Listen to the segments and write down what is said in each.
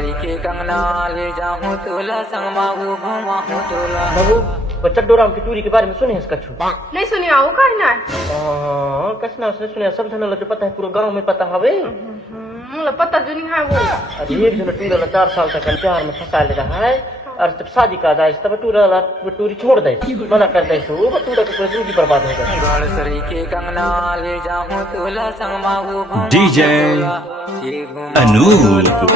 के कंगना ले जाऊं तोला संग माऊ घुमाऊं तोला। बाबू बच्चा डोराम की टूरी के बारे में सुने इसका छू नहीं सुनी आओ कहना कसना उसने सुने सब धन जो पता है पूरे गांव में पता हवे पता जो नहीं है वो। अरे एक जन टूरा 4 साल तक प्यार में फंसा ले रहा है और जब शादी का जाए तब टूरी छोड़ दे मना कर दे तो टूरा की पूरी जिंदगी बर्बाद हो जाए। गड़सरी के कंगना ले जाऊं तोला संग माऊ घुमाऊं डीजे अनूप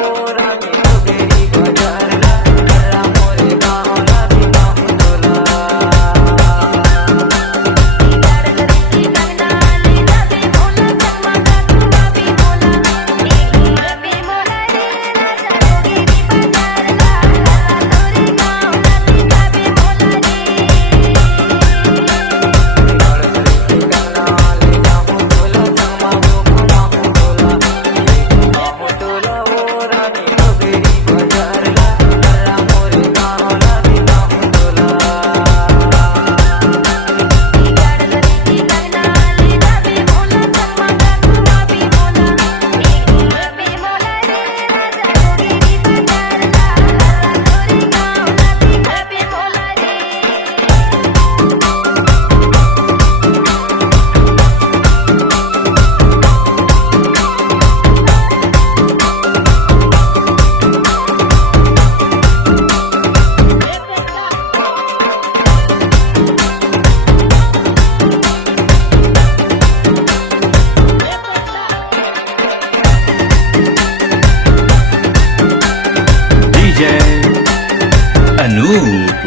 अनूप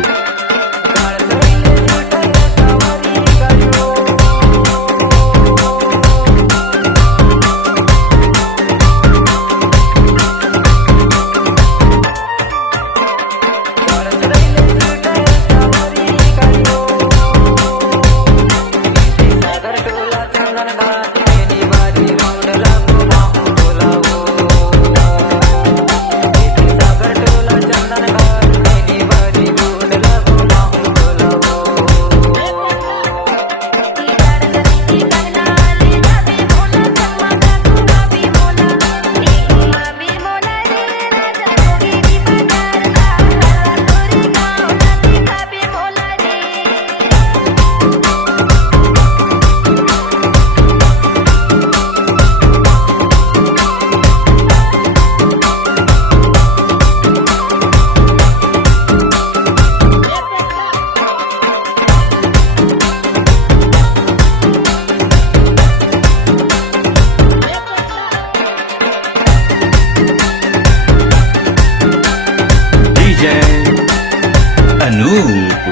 अनूप